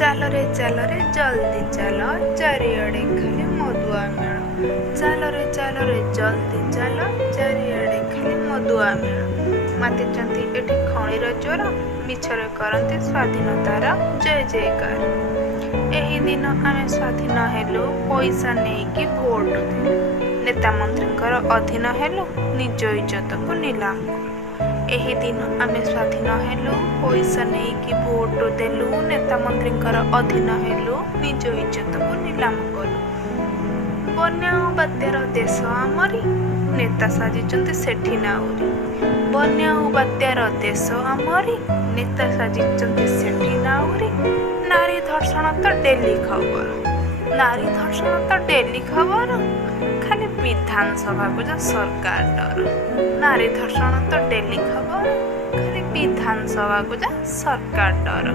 ଚାଲ ରେ ଜଲ୍ଦି ଚାଲ, ଚାରିଆଡ଼େ ଖାଲି ମଦୁଆ ମେଳ। ଚାଲ ରେ ଜଲ୍ଦି ଚାଲ, ଚାରିଆଡ଼େ ଖାଲି ମଦୁଆ ମେଳ। ମାତିଛନ୍ତି ଏଠି ଖଣିର ଚୋର, ମିଛରେ କରନ୍ତି ସ୍ୱାଧୀନତାର ଜୟ ଜୟକାର। ଏହି ଦିନ ଆମେ ସ୍ୱାଧୀନ ହେଲୁ, ପଇସା ନେଇକି ଭୋଟ ଦେଲୁ। ନେତା ମନ୍ତ୍ରୀଙ୍କର ଅଧୀନ ହେଲୁ, ନିଜ ଇଜ୍ଜତକୁ ନିଲାମ କଲୁ। ଏହି ଦିନ ଆମେ ସ୍ୱାଧୀନ ହେଲୁ, ପଇସା ନେଇକି ଭୋଟ ଦେଲୁ। ନେତା ମନ୍ତ୍ରୀଙ୍କର ଅଧୀନ ହେଲୁ, ନିଜ ଇଜ୍ଜତକୁ ନିଲାମ କଲୁ। ବନ୍ୟା ଓ ବାତ୍ୟାର ଦେଶ ଆମରି, ନେତା ସାଜିଛନ୍ତି ସେଠି ନାଉରି। ବନ୍ୟା ଓ ବାତ୍ୟାର ଦେଶ ଆମରି, ନେତା ସାଜିଛନ୍ତି ସେଠି ନାଉରି। ନାରୀ ଧର୍ଷଣ ତ ଡେଲି ଖବର, ନାରୀ ଧର୍ଷଣ ତ ଡେଲି ଖବର। ଖାଲି ବିଧାନସଭାକୁ ଯା ସରକାର ଡର। ନାରୀ ଧର୍ଷଣ ତ ଡେଲି ଖବର, ଖାଲି ବିଧାନସଭାକୁ ଯା ସରକାର ଡର।